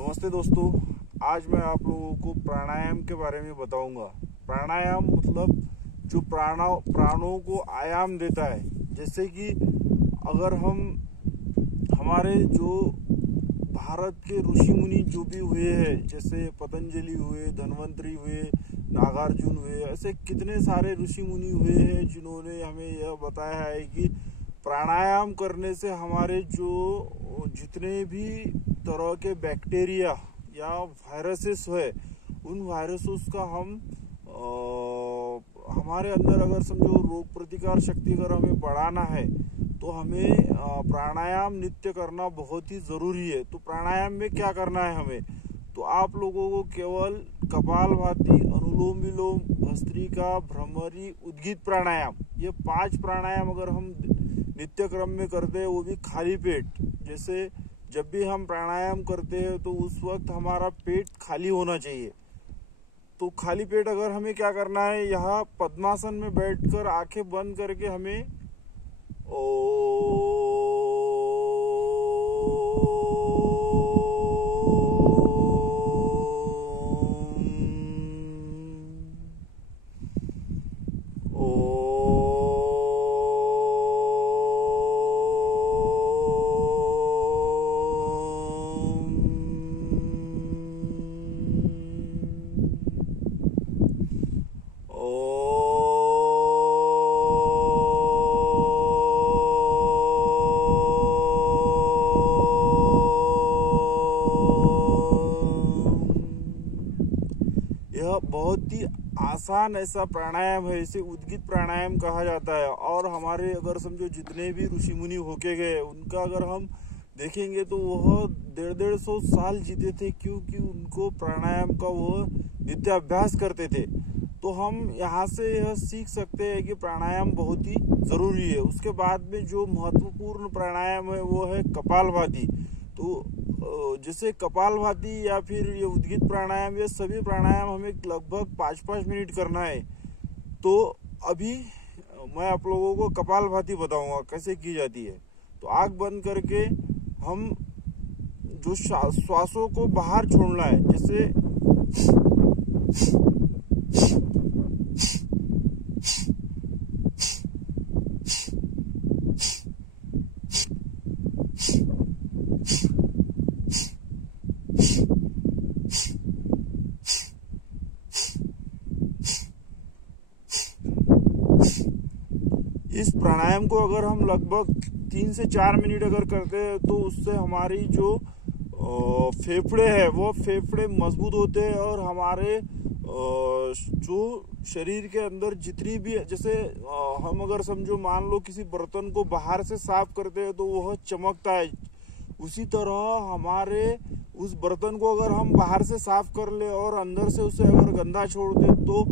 नमस्ते दोस्तों, आज मैं आप लोगों को प्राणायाम के बारे में बताऊंगा। प्राणायाम मतलब जो प्राणों को आयाम देता है। जैसे कि अगर हम हमारे जो भारत के ऋषि मुनि जो भी हुए हैं, जैसे पतंजलि हुए, धन्वंतरी हुए, नागार्जुन हुए, ऐसे कितने सारे ऋषि मुनि हुए हैं जिन्होंने हमें यह बताया है कि प्राणायाम करने से हमारे जो जितने भी तरह के बैक्टीरिया या वायरसेस है, उन वायरसेस का हमारे अंदर अगर समझो रोग प्रतिकार शक्ति अगर हमें बढ़ाना है तो हमें प्राणायाम नित्य करना बहुत ही ज़रूरी है। तो प्राणायाम में क्या करना है हमें, तो आप लोगों को केवल कपालभाति, अनुलोम विलोम, भस्त्रिका, भ्रमरी, उद्गीत प्राणायाम, ये 5 प्राणायाम अगर हम नित्य क्रम में करते हैं, वो भी खाली पेट। जैसे जब भी हम प्राणायाम करते हैं तो उस वक्त हमारा पेट खाली होना चाहिए। तो खाली पेट अगर हमें क्या करना है, यहाँ पद्मासन में बैठकर आंखें बंद करके हमें यह बहुत ही आसान ऐसा प्राणायाम है। इसे उद्गीत प्राणायाम कहा जाता है। और हमारे अगर समझो जितने भी ऋषि मुनि होके गए, उनका अगर हम देखेंगे तो वह 150-150 साल जीते थे, क्योंकि उनको प्राणायाम का वह नित्य अभ्यास करते थे। तो हम यहाँ से यह सीख सकते हैं कि प्राणायाम बहुत ही जरूरी है। उसके बाद में जो महत्वपूर्ण प्राणायाम है वो है कपालभाति। तो जैसे कपालभाति या फिर ये उद्गीत प्राणायाम, ये सभी प्राणायाम हमें लगभग 5-5 मिनट करना है। तो अभी मैं आप लोगों को कपालभाति बताऊंगा कैसे की जाती है। तो आंख बंद करके हम जो श्वासों को बाहर छोड़ना है, जैसे इस प्राणायाम को अगर हम लगभग 3 से 4 मिनट अगर करते हैं तो उससे हमारी जो फेफड़े हैं वो फेफड़े मजबूत होते हैं। और हमारे जो शरीर के अंदर जितनी भी, जैसे हम अगर समझो मान लो किसी बर्तन को बाहर से साफ करते हैं तो वह चमकता है, उसी तरह हमारे उस बर्तन को अगर हम बाहर से साफ कर ले और अंदर से उसे अगर गंदा छोड़ दे तो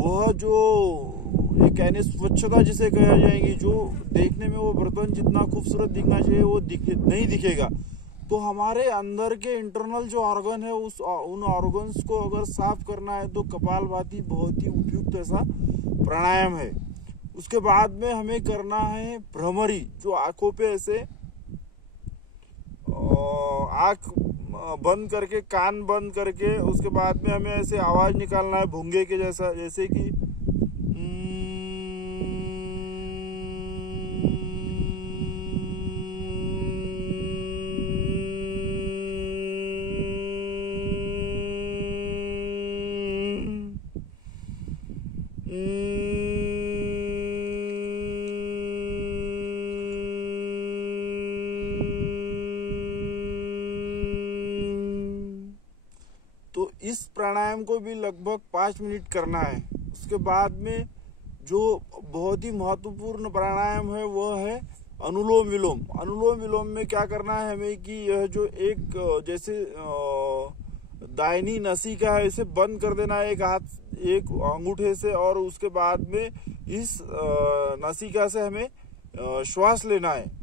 वह जो एक यानी स्वच्छता जिसे कहा जाएगी, जो देखने में वो बर्तन जितना खूबसूरत दिखना चाहिए वो नहीं दिखेगा। तो हमारे अंदर के इंटरनल जो ऑर्गन है उन ऑर्गन्स को अगर साफ करना है तो कपालभाति बहुत ही उपयुक्त ऐसा प्राणायाम है। उसके बाद में हमें करना है भ्रमरी, जो आंखों पे ऐसे आंख बंद करके, कान बंद करके, उसके बाद में हमें ऐसे आवाज निकालना है भूंगे के जैसा, जैसे कि तो इस प्राणायाम को भी लगभग 5 मिनट करना है। उसके बाद में जो बहुत ही महत्वपूर्ण प्राणायाम है वह है अनुलोम विलोम। अनुलोम विलोम में क्या करना है हमें कि यह जो एक जैसे दाहिनी नासिका है, इसे बंद कर देना है एक हाथ, एक अंगूठे से, और उसके बाद में इस नासिका से हमें श्वास लेना है।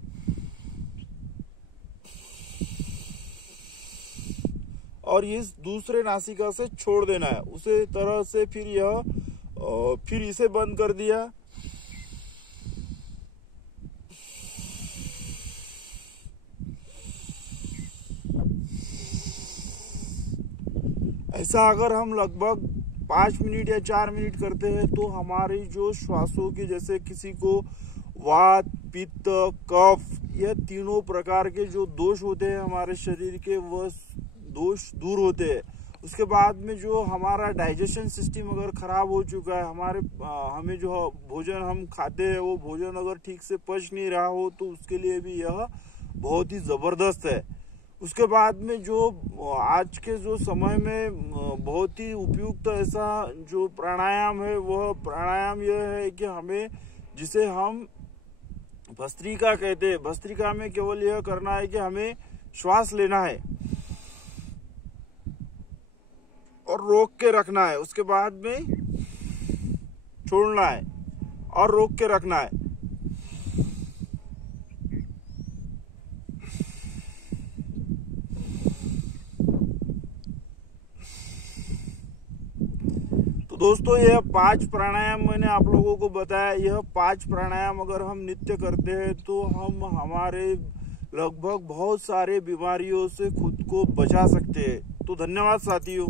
और इस दूसरे नासिका से छोड़ देना है। उसी तरह से फिर इसे बंद कर दिया, ऐसा अगर हम लगभग 5 मिनट या 4 मिनट करते हैं तो हमारी जो श्वासों की, जैसे किसी को वात, पित्त, कफ, यह तीनों प्रकार के जो दोष होते हैं हमारे शरीर के, वह दोष दूर होते हैं। उसके बाद में जो हमारा डाइजेशन सिस्टम अगर खराब हो चुका है, हमें जो भोजन हम खाते हैं वो भोजन अगर ठीक से पच नहीं रहा हो, तो उसके लिए भी यह बहुत ही जबरदस्त है। उसके बाद में जो आज के जो समय में बहुत ही उपयुक्त ऐसा जो प्राणायाम है, वह प्राणायाम यह है कि हमें, जिसे हम भस्त्रिका कहते हैं, भस्त्रिका में केवल यह करना है कि हमें श्वास लेना है और रोक के रखना है, उसके बाद में छोड़ना है और रोक के रखना है। तो दोस्तों, यह 5 प्राणायाम मैंने आप लोगों को बताया। यह 5 प्राणायाम अगर हम नित्य करते हैं तो हम हमारे लगभग बहुत सारे बीमारियों से खुद को बचा सकते हैं। तो धन्यवाद साथियों।